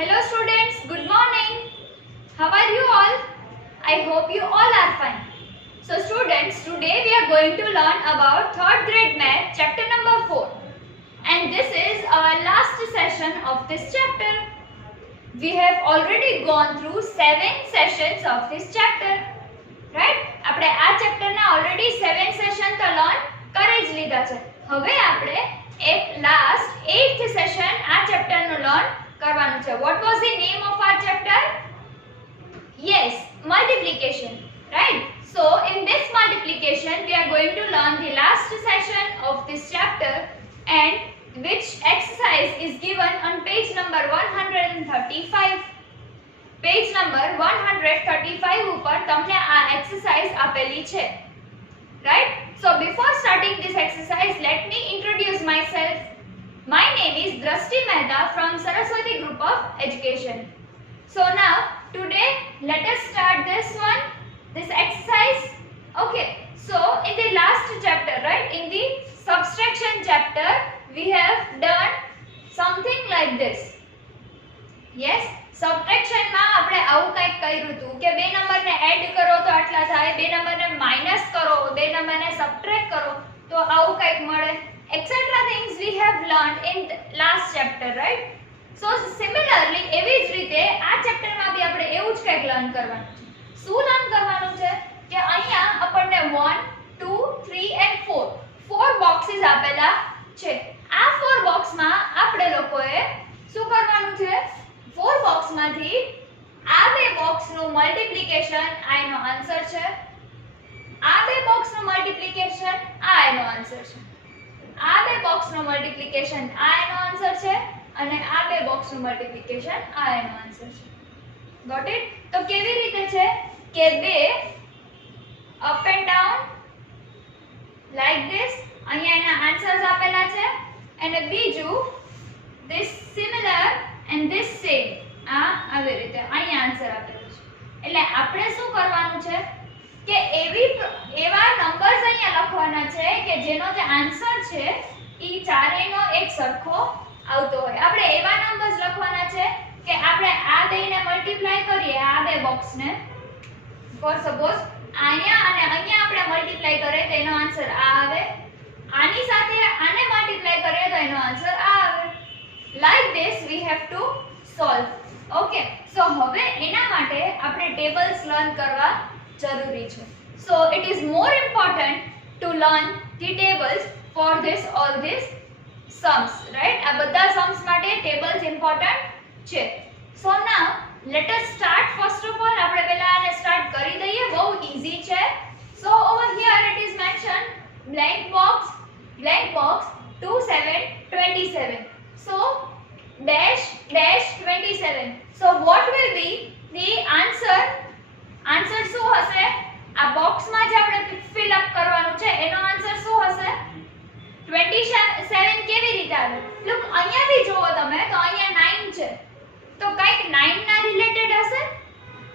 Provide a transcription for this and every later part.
Hello students, good morning. How are you all? I hope you all are fine. So students, today we are going to learn about 3rd grade math chapter number 4. And this is our last session of this chapter. We have already gone through 7 sessions of this chapter. Right? આપણે આ chapter ના already 7 session તો learn કરી જ લીધા છે. હવે આપણે એક લાસ્ટ 8th સેશન આ ચેપ્ટર નું લર્ન કરવાનું છે. What was the name of our chapter? Yes, multiplication. Right? So in this multiplication we are going to learn the last session of this chapter, and which exercise is given on page number 135. Page number 135 ઉપર તમને આ exercise આપેલી છે. Right? So before starting this exercise let me introduce myself. My name is Drashti Mehta from Saraswati Group of Education. So now today let us start this exercise. Okay, so in the last chapter, right, in the subtraction chapter we have done something like this. Yes, subtraction માં આપણે આવું કંઈક કર્યું હતું કે બે નંબરને add કરો તો આટલા થાય, બે નંબરને માઈનસ કરો, બે નંબરને સબટ્રેક્ટ કરો તો આવું કંઈક મળે. Et cetera things we have learned in last chapter, right? So similarly એવી જ રીતે આ ચેપ્ટરમાં બી આપણે એવું જ કંઈક લર્ન કરવાનું છે. શું લર્ન કરવાનું છે કે અહીંયા આપણને 1 2 3 and 4 બોક્સીસ આપેલા છે. આ 4 બોક્સમાં આપણે લોકોએ શું કરવાનું છે? 4 બોક્સમાંથી આ બે બોક્સનું મલ્ટીપ્લિકેશન આ એનો આન્સર છે, આ બે બોક્સનું મલ્ટીપ્લિકેશન આ એનો આન્સર છે, આ બે બોક્સનું મલ્ટીપ્લિકેશન આ એનો આન્સર છે, અને આ બે બોક્સનું મલ્ટીપ્લિકેશન આ એનો આન્સર છે. Got it? તો કેવી રીતે છે કે બે up and down like this, અહીંયા એના આન્સર્સ આપેલા છે, અને બીજું this similar and this same, આવી રીતે અહીંયા આન્સર આપેલો છે. એટલે આપણે શું કરવાનું છે કે એવા નંબર્સ અહીંયા લખવાના છે કે જેનો જે આન્સર છે ઈ ચારેયનો એક સરખો આવતો હોય. આપણે એવા નંબર્સ લખવાના છે કે આપણે આ બેને મલ્ટીપ્લાય કરીએ, આ બે બોક્સને, ફોર સપોઝ અહીંયા અને અહીંયા આપણે મલ્ટીપ્લાય કરીએ તો એનો આન્સર આ આવે, આની સાથે આને મલ્ટીપ્લાય કરીએ તો એનો આન્સર આ આવે. Like this we have to solve. Okay, so હવે એના માટે આપણે ટેબલ્સ લર્ન કરવા જરૂરી છે. So it is more important to learn the tables for this all these sums, right? આ બધા sums માટે tables important છે. So now let us start. First of all આપણે પહેલા આને સ્ટાર્ટ કરી દઈએ, બહુ ઈઝી છે. So over here it is mentioned blank box 2 7 27. So dash 27. So what will be the answer? Answer શું હશે? આ બોક્સમાં જે આપણે ફિલ અપ કરવાનું છે એનો આન્સર શું હશે? 27 કેવી રીતે આવે? લુક, અહીંયાથી જોવો તમે તો અહીંયા 9 છે, તો કંઈક 9 ના રિલેટેડ હશે.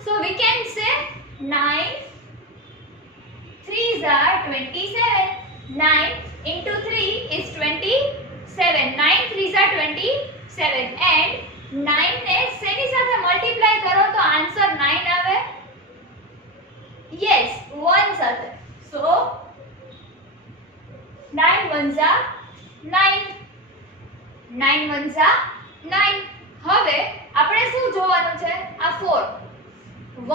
So we can say 9 3s are 27. 9 into 3 is 27. 9 3s are 27 and 9 ને શેની સાથે મલ્ટીપ્લાય કરો તો આન્સર 9 આવે? યસ, 1 સાથે. સો 9 1s are 9. 9 1s are 9. હવે આપણે શું જોવાનું છે? આ 4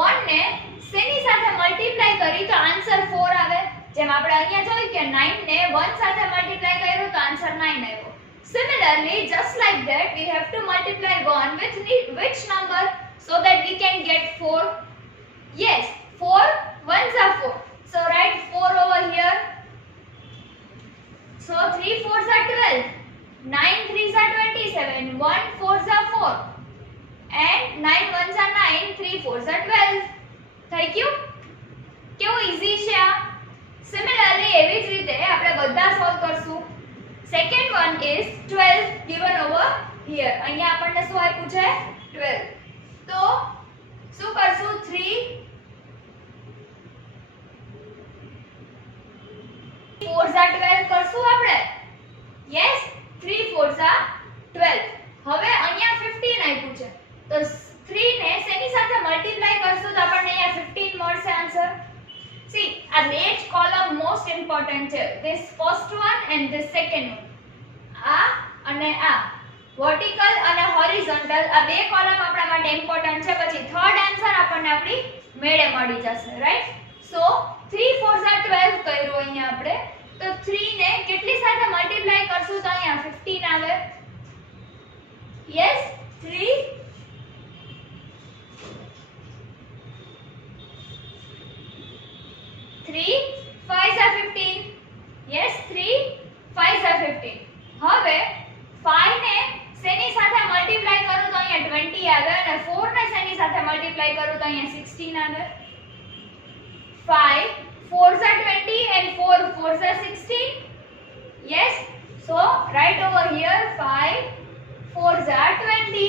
1 ને શેની સાથે મલ્ટીપ્લાય કરી તો આન્સર 4 આવે? જેમ આપણે અહીંયા જોયું કે 9 ને 1 સાથે મલ્ટીપ્લાય કર્યું તો આન્સર 9 આવ્યો. Similarly, just like that, we have to multiply 1 with which number so that we can get 4? Yes, 4 1s are 4. So write 4 over here. So 3 4s are 12. 9 3s are 27. 1 4s are 4. And 9 1s are 9. 3 4s are 12. Thank you. કેવું easy છે આ? Similarly, એવી જ રીતે આપણે બધા solve કરશું. Second one is 12 given over here. અહીંયા આપણને શું આપ્યું છે? 12. તો શું કરશું? 3 4s are 12 કરશું આપણે? Yes, 3 4s are 12. હવે અહીંયા 15 આપ્યું છે. મોસ્ટ ઇમ્પોર્ટન્ટ છે. This first one and this second one. આ અને આ વર્ટિકલ અને હોરિઝોન્ટલ આ બે કોલમ આપણા માટે ઇમ્પોર્ટન્ટ છે. પછી થર્ડ આન્સર આપણને આપણી મેળે મળી જશે, રાઈટ? સો 3 4 12 કર્યું અહીંયા આપણે. તો 3 ને કેટલી સાથે મલ્ટીપ્લાય કરશું તો અહીંયા 15 આવે. Yes, 3 3 5 are 15. Yes, 3 5 are 15. હવે 5 ને શેની સાથે મલ્ટીપ્લાય કરું તો અહીંયા 20 આવે અને 4 ને શેની સાથે મલ્ટીપ્લાય કરું તો અહીંયા 16 આવે. 5 4s are 20 and 4 4s are 16. Yes, so write over here 5 4s are 20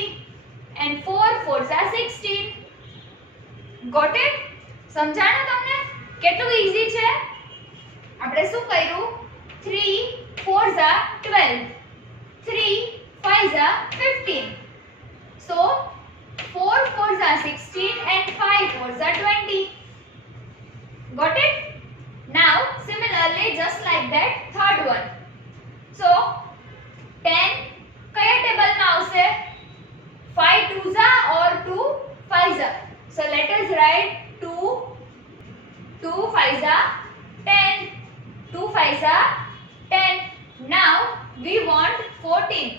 and 4 4s are 16. Got it? સમજાણું તમને? કેટલું ઈઝી છે. આપણે શું કર્યું? 3 4s are 12, 3 5s are 15. So 4 4s are 16 and 5 4s are 20. Got it? Now similarly just like that third one. So 10 કયા ટેબલમાં આવશે? 5 2s are or 2 5s are. So let us write 2 5s are 10, 2 5s are 10. Now we want 14.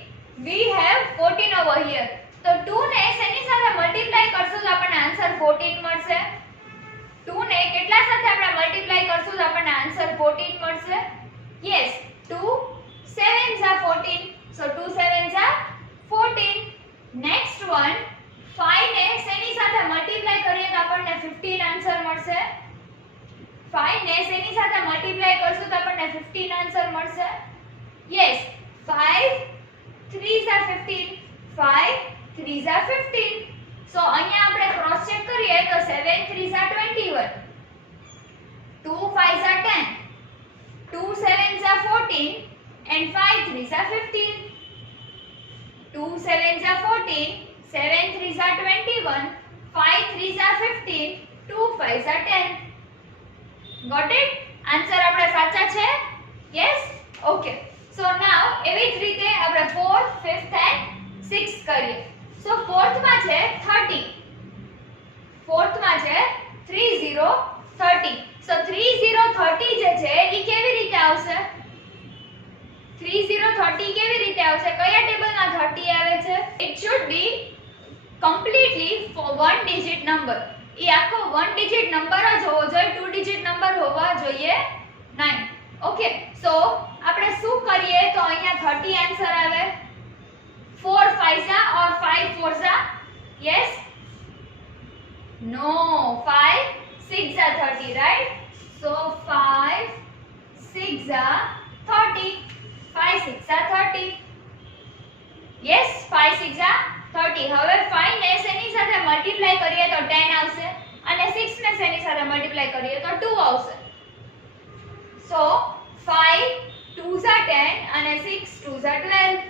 We have 14 over here. તો 2 ને શેની સાથે multiply કરશું તો આપણને આન્સર 14 મળશે. 2 ને કેટલા સાથે આપણે મલ્ટીપ્લાય કરશું તો આપણને આન્સર 14 મળશે. Yes, 2 7s are 14. So 2 7s are 14. Next one 5 ને શેની સાથે મલ્ટીપ્લાય કરીએ તો આપણને 15 આન્સર મળશે. 5 ને શેની સાથે મલ્ટીપ્લાય કરશું તો આપણને 15 આન્સર મળશે. Yes, 5 3s are 15. 5 3s are 15. So અહીંયા આપણે ક્રોસ ચેક કરીએ તો 7 3s are 21, 2 5s are 10, 2 7s are 14 and 5 3s are 15. 2 7s are 14, 7 3s are 21, 5 3s are 15, 2 5s are 10. Got it? Answer આપણા સાચા છે? Yes? Okay. So now એવી જ રીતે આપણે 4th 5th and 6th કરીએ. So 4th માં છે 30, 4th માં છે 30 30. So 30 30 જે છે ઈ કેવી રીતે આવશે? 30 30 કેવી રીતે આવશે? કયા ટેબલમાં 30 આવે છે? It should be completely for one digit number. ઈ આખો one digit number જ હોવો જોઈએ, two digit number હોવા જોઈએ નહીં. ઓકે, સો આપણે શું કરીએ તો અહીંયા 30 આન્સર આવે. 4 5s are or 5 4s are? Yes? No, 5 6s are 30, right? So 5 6s are 30. 5 6s are 30. Yes, 5 6s are 30. હવે 5 ને શેની સાથે મલ્ટીપ્લાય કરીએ તો 10 આવશે અને 6 ને શેની સાથે મલ્ટીપ્લાય કરીએ તો 2 આવશે. So 5 2s are 10 અને 6 2s are 12.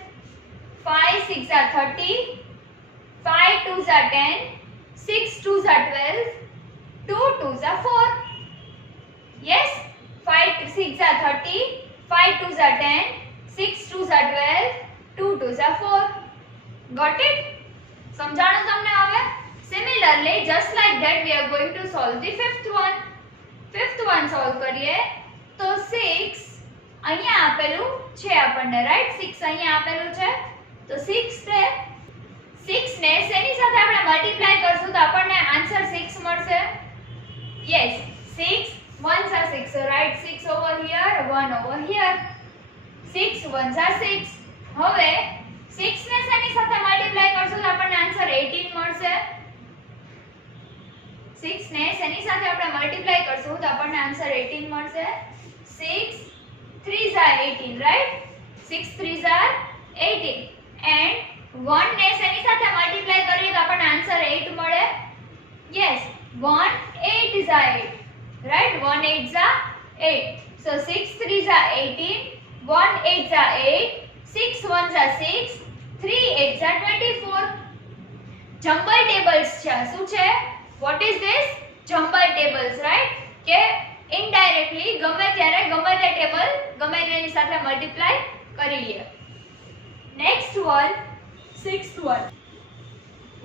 5 6s are 30, 5 2s are 10, 6 2s are 12, 2 2s are 4. Yes, 5 6s are 30, 5 2s are 10, 6 2s are 12, 2 2s are 4. Got it? સમજાણું તમને હવે? Similarly, just like that we are going to solve the fifth one. Fifth one solve કરીએ તો 6 અહીંયા આપેલું છે આપણને, right? 6 અહીંયા આપેલું છે. તો 6 ને શેની સાથે આપણે મલ્ટીપ્લાય કરશું તો આપણને આન્સર 6 મળશે. Yes, 6 1s are 6. So write 6 over here, 1 over here. 6 1s are 6. હવે 6 ને શેની સાથે મલ્ટીપ્લાય કરશું તો આપણને આન્સર 18 મળશે. 6 ને શેની સાથે આપણે મલ્ટીપ્લાય કરશું તો આપણને આન્સર 18 મળશે. 6 3s are 18, right? 6 3s are 18. And 1 ને શેની સાથે મલ્ટીપ્લાય કરીએ તો આપણને આન્સર 8 મળે. Yes, 1 8s are 8, right? 1 8s are 8. So 6 3s are 18, 1 8s are 8, 6 1s are 6, 3 8s are 24. Jumble tables છે. શું છે? What is this? Jumble tables, right? કે ઇનડાયરેક્ટલી ગમે ત્યારે ગમે તે ટેબલ ગમે તેની સાથે મલ્ટીપ્લાય કરી લઈએ. Next one, sixth one.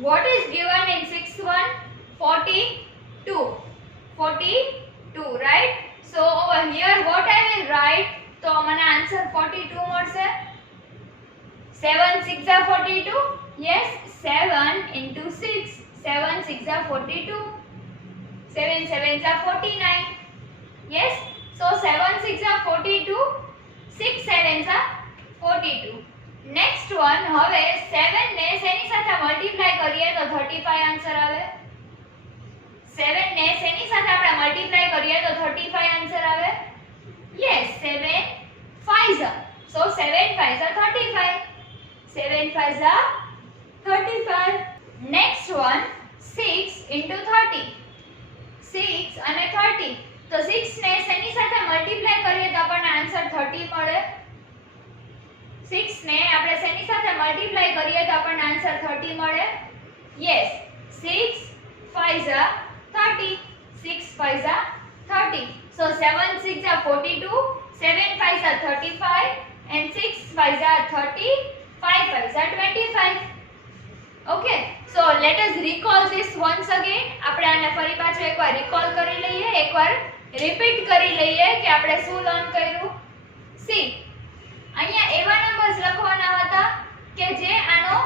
What is given in sixth one? 42. 42, right? So over here what I will write? તો મને આન્સર 42 મળશે. 7 6 are 42. Yes, 7 into 6. 7 6 are 42. 7 7 are 49. Yes, so 7 6 are 42. 6 7 are 42. Next one, હવે 7 ને શેની સાથે multiply કરીએ તો 35 answer આવે. 7 ને શેની સાથે આપણે મલ્ટીપ્લાય કરીએ તો 35 આન્સર આવે. Yes, 7 5s are. So 7 5s are 35. 7 5s are 35. Next one, 6 into 30. 6 અને 30. તો 6 ને શેની સાથે મલ્ટીપ્લાય કરીએ તો આપણને આન્સર 30 મળે. 6 ને આપણે શેની સાથે મલ્ટીપ્લાય કરીએ તો આપણને આન્સર 30 મળે. Yes, 6 5s are 30. 6 5s are 30. So 7 6 are 42, 7 5s are 35 and 6 5s are 30, 5 5s are 25. Okay, so let us recall this once again. આપણે આને ફરી પાછું એકવાર recall કરી લઈએ, એકવાર રિપીટ કરી લઈએ કે આપણે શું લર્ન કર્યું. સી, અહીંયા એવા નંબર્સ લખવાના હતા કે જે આનો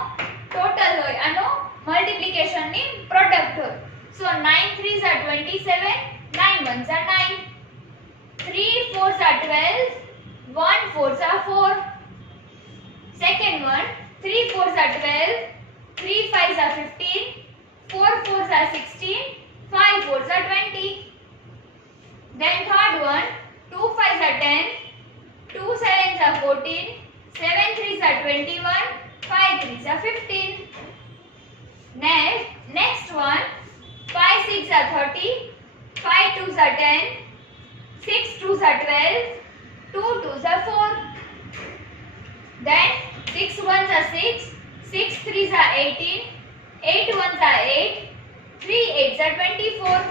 ટોટલ હોય, આનો મલ્ટીપ્લિકેશનની પ્રોડક્ટ હોય. સો 9 3s are 27, 9 1s are 9, 3 4s are 12, 1 4s are 4. Second one, 3 4s are 12, 3 5s are 15, 4 4s are 16, 5 4s are 20. Then third one, 2 5s are 10, 2 7s are 14, 7 3s are 21, 5 3s are 15. Next one, 5 6 are 30, 5 2s are 10, 6 2s are 12, 2 2s are 4. Then 6 1s are 6, 6 3s are 18, 8 1s are 8, 3 8s are 24.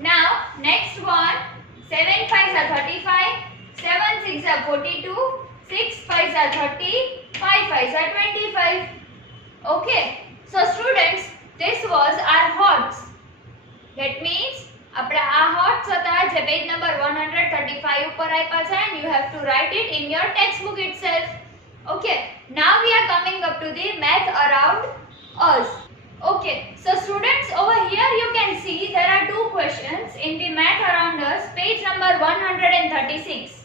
Now next one, 7 5s are 35, 7 6 are 42, 6 5s are 30, 5 5s are 25. Okay, so students, this was our HOTS. That means આપણા આ HOTS હતા જે page number 135 ઉપર આપ્યા છે, and you have to write it in your textbook itself. Okay, now we are coming up to the math around us. Okay, so students, over here you can see there are two questions in the math around us, page number 136.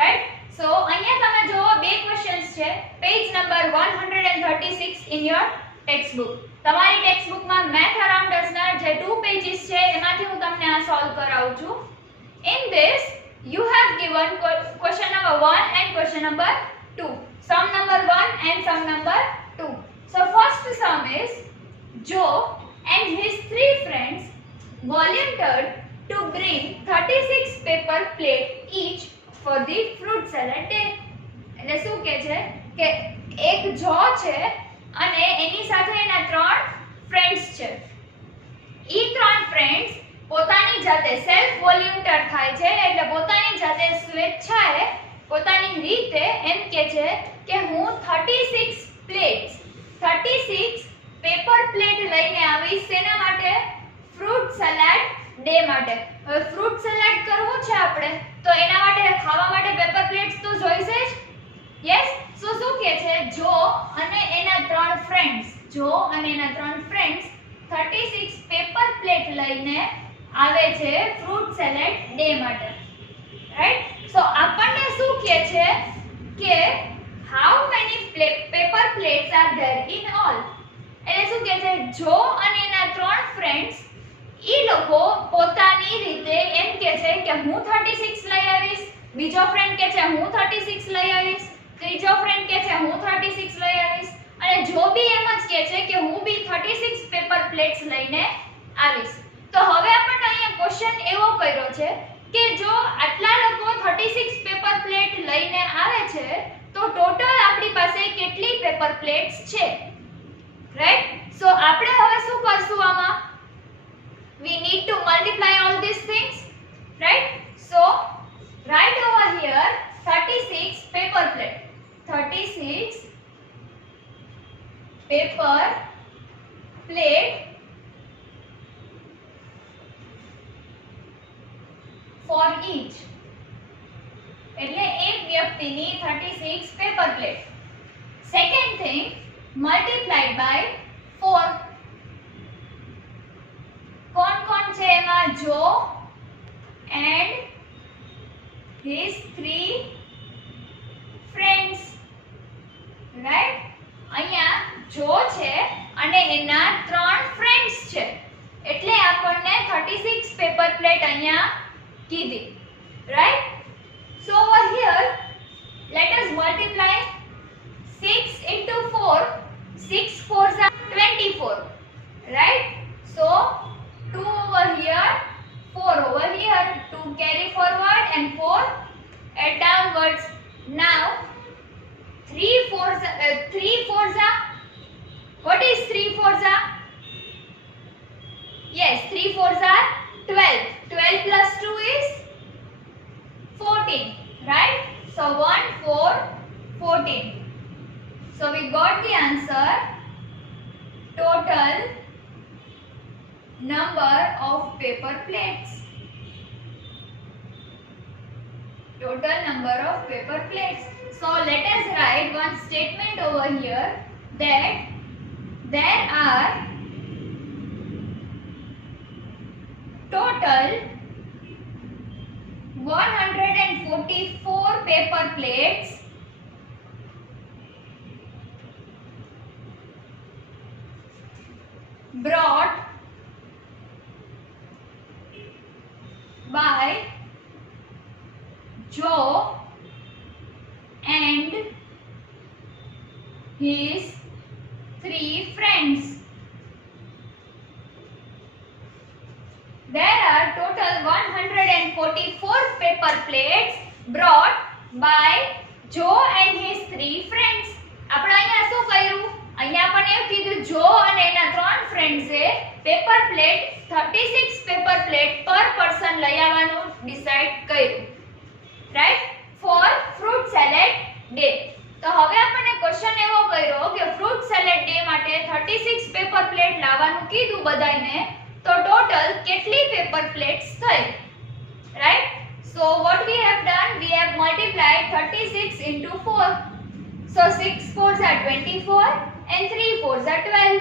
Right? So અહીંયા તમે જો બે questions છે, page number 136 in your textbook. તમારી ટેક્સ્ટબુકમાં math around અસ ના જે two pages છે એમાંથી હું તમને આ સોલ્વ કરાવું છું. In this you have given question number 1 and question number 2. Sum number 1 and sum number 2. So first sum is Joe and his 3 friends volunteered to bring 36 paper plate each for the fruit salad day. એટલે શું કહે છે કે એક જો છે અને એની સાથે એના 3 ફ્રેન્ડ્સ છે. ઈ 3 ફ્રેન્ડ્સ પોતાની જાતે સેલ્ફ વોલ્યુન્ટિયર થાય છે, એટલે પોતાની જાતે સ્વેચ્છાએ પોતાની રીતે એમ કહે છે કે હું 36 પ્લેટ્સ 36 પેપર પ્લેટ લઈને આવીશ. શેના માટે? ફ્રૂટ સલાડ ડે માટે. હવે ફ્રૂટ સલાડ કરવું છે આપણે તો એના માટે ખાવા માટે પેપર પ્લેટ્સ તો જોઈશે જ. યસ, સો શું કહે છે, જો અને એના 3 ફ્રેન્ડ્સ 36 પેપર પ્લેટ લઈને આવે છે ફ્રૂટ સલાડ ડે માટે. રાઈટ? સો આપણને શું કહે છે કે how many paper plates are there in all. એટલે શું કહે છે, જો અને એના 3 ફ્રેન્ડ્સ ઈ લોકો પોતાની રીતે એમ કહે છે કે હું 36 લઈ આવીશ, બીજો ફ્રેન્ડ કહે છે હું 36 લઈ આવીશ, ત્રીજો ફ્રેન્ડ કહે છે હું 36 લઈ આવીશ, અને જો બી એમ જ કહે છે કે હું બી 36 પેપર પ્લેટ્સ લઈને આવીશ. તો હવે આપણને અહીંયા ક્વેશ્ચન એવો કર્યો છે કે જો આટલા લોકો 36 પેપર પ્લેટ લઈને આવે છે તો ટોટલ આપણી પાસે કેટલી પેપર પ્લેટ્સ છે. રાઈટ? સો આપણે હવે શું કરશું આમાં? We need to multiply all these things, right? for each. એટલે એક વ્યક્તિની 36 paper plate. Second thing, multiplied by 4. કોણ છે એમાં? જો and his 3 friends. રાઈટ, અહીંયા જો છે અને એના 3 ફ્રેન્ડ્સ છે એટલે આપણને 36 પેપર પ્લેટ અહીંયા કીધી. Right, so over here let us multiply 6 into 4. 6 4s are 24. Right, so 2 over here, 4 over here, 2 carry forward and 4 add downwards. Now 3 4s are, what is 3 4s are? Yes, 3 4s are 12. 12 plus 2 is 14. Right, so 1 4 14. So we got the answer. Total number of paper plates. Total number of paper plates. So let us write one statement over here that there are total 144 paper plates brought by Joe and his 3 friends. There are total 144 paper plates brought by Joe and his 3 friends. આપણે અહીંયા શું કર્યું? અહીંયા આપણે એવું કીધું જો અને એના 3 ફ્રેન્ડ્સે paper plate 36 paper plate per person લઈ આવવાનું ડિસાઈડ કર્યું. Right, for fruit salad day. તો હવે આપણને ક્વેશ્ચન એવો કર્યો કે ફ્રૂટ સેલેડ ડે માટે 36 પેપર પ્લેટ લાવવાનું કીધું બધાને, તો ટોટલ કેટલી પેપર પ્લેટ્સ થઈ? Right, so what we have done, we have multiplied 36 into 4. So 6 4s are 24 and 3 4s are 12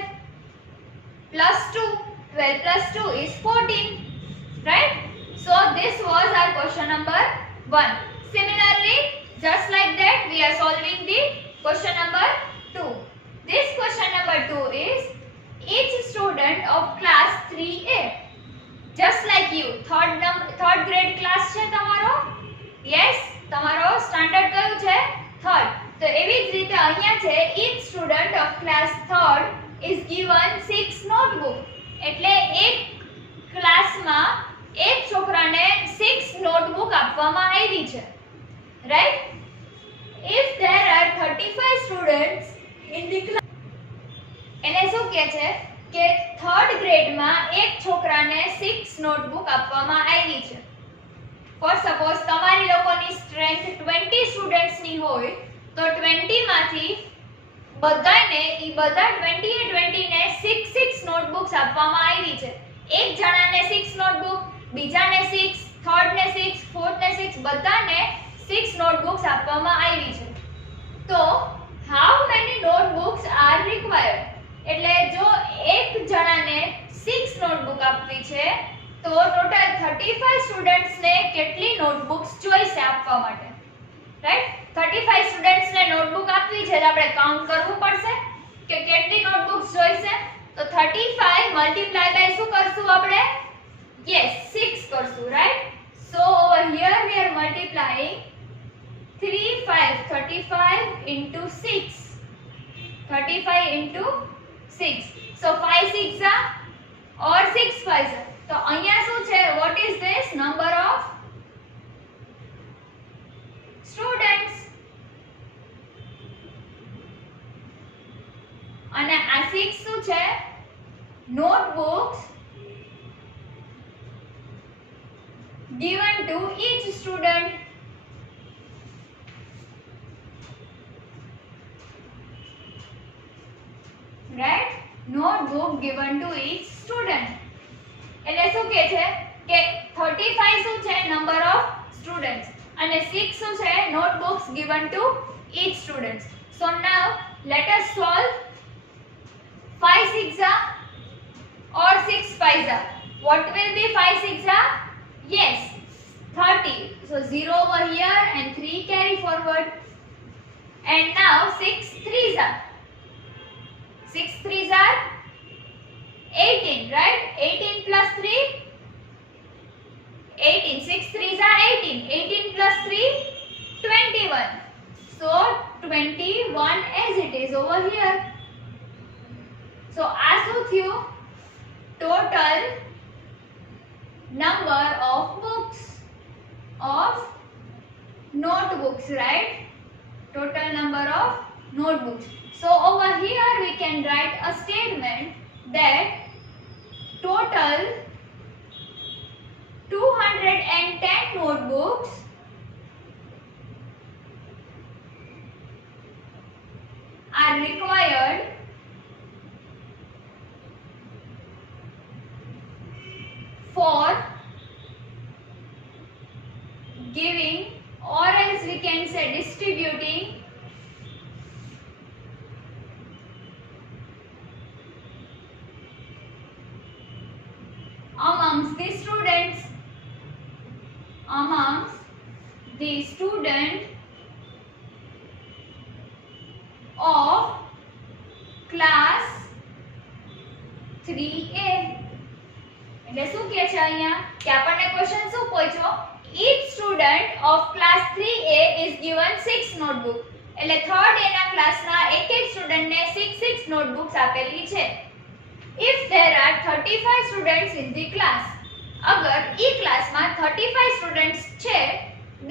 plus 2. 12 plus 2 is 14. Right, so this was our question number 1. Similarly, just like that, we are solving the question number 2. This question number 2 is each student of class 3A. Just like you, third grade class છે તમારો? Yes, તમારો standard કયું છે? third. તો એવી જ રીતે અહીંયા છે each student of class 3rd is given 6 notebook. એટલે એક ક્લાસમાં એક છોકરાને 6 નોટબુક આપવામાં આવી છે. Right, if there are 35 students in the class, એને શું કહે છે કે થર્ડ ગ્રેડમાં એક છોકરાને 6 નોટબુક આપવામાં આવી છે. ફોર સપોઝ તમારી લોકોની સ્ટ્રેન્થ 20 સ્ટુડન્ટ્સની હોય તો 20 માંથી બધાને ઈ બધા 20 એ 20 ને 6 નોટબુક્સ આપવામાં આવી છે. એક જણાને 6 નોટબુક, બીજાને 6, થર્ડ ને 6, ફોર્થ ને 6, બધાને 6 નોટબુક્સ આપવામાં આવી છે. તો how many notebooks are required? એટલે જો એક જણાને 6 નોટબુક આપવી છે તો ટોટલ 35 સ્ટુડન્ટ્સ ને કેટલી નોટબુક્સ જોઈશે આપવા માટે? રાઈટ, 35 સ્ટુડન્ટ્સ ને નોટબુક આપવી છે તો આપણે કાઉન્ટ કરવું પડશે કે કેટલી નોટબુક્સ જોઈશે. તો 35 મલ્ટીપ્લાય બાય શું કરશું આપણે? યસ, 6 કરશું. Right, so over here we are multiplying 3 5 35 into 6, 35 into 6. So 5 6 are or 6 5 are. તો અહીંયા શું છે? what is this number of students? અને આ 6 શું છે? notebooks given to each student. Right, notebook given to each student. એટલે શું કહે છે કે 35 શું છે નંબર ઓફ સ્ટુડન્ટ્સ અને 6 શું છે notebooks given to each students. So now let us solve 5 6 or 6 5 what will be 5 6 yes 30. So 0 over here and 3 carry forward. And now 6 3s are 6 3s are 18, right? 18 plus 3 18. 6 3s are 18. 18 plus 3 21. So 21 as it is over here. So આ શું થયું total number of books of notebooks, right? Total number of notebooks. So over here we can write a statement that total 210 notebooks are required for giving, or else we can say distributing amongst the students of class 3A. એટલે શું કહે છે અહીંયા કે આપણને question શું પૂછ્યો each student of class 3A is given 6 notebook. એટલે થર્ડ A ના ક્લાસના એક એક સ્ટુડન્ટને 6 નોટબુક્સ આપેલી છે. If there are 35 students in the class, अगर ई क्लास में 35 students છે,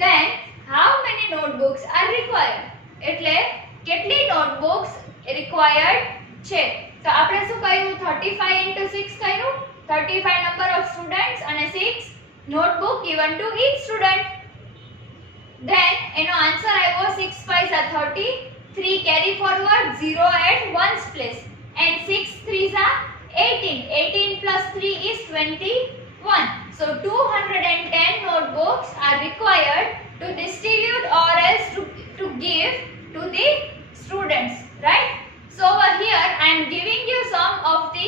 then how many notebooks are required? એટલે કેટલી notebooks required છે? તો આપણે શું કર્યું 35 into 6 કર્યું 35 number of students and 6 notebook given to each student. Then એનો આન્સર આવ્યો 6 5 are 30, 3 carry forward, 0 at ones place, and 6 3s are 18. 18 plus 3 is 21. So 210 notebooks are required to distribute or else to give to the students, right? So over here I am giving you some of the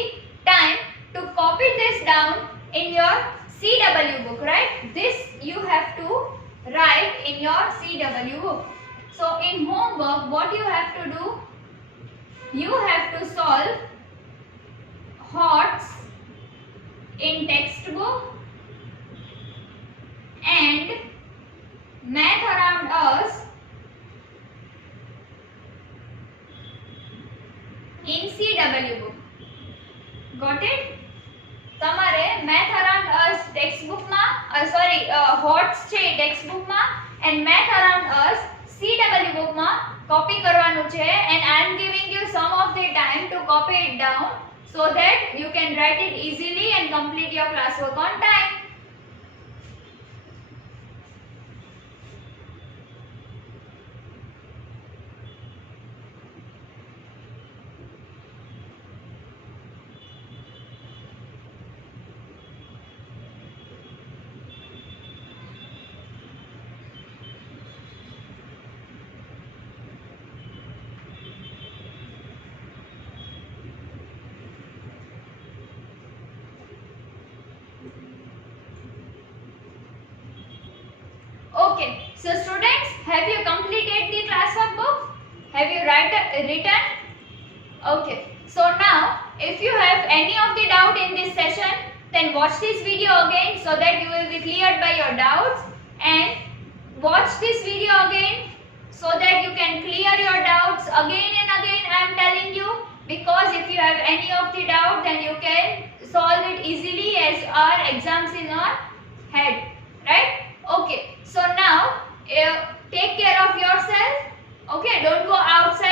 time to copy this down in your CW book, right? This you have to write in your CW book. So in homework what you have to do, you have to solve HOTS in textbook and math around us in CW book. Got it? તમારે math around us textbook માં HOTS છે textbook માં and math around us CW book માં copy કરવાનું છે, and I am giving you some of the time to copy it down so that you can write it easily and complete your classwork on time. Okay, so students, have you completed the classwork book? Have you written? Okay, so now if you have any of the doubt in this session, then watch this video again so that you will be cleared by your doubts, and watch this video again so that you can clear your doubts again and again. I am telling you, because if you have any of the doubt, then you can solve it easily as our exams in our head, right? Okay, so now take care of yourself. Okay, don't go outside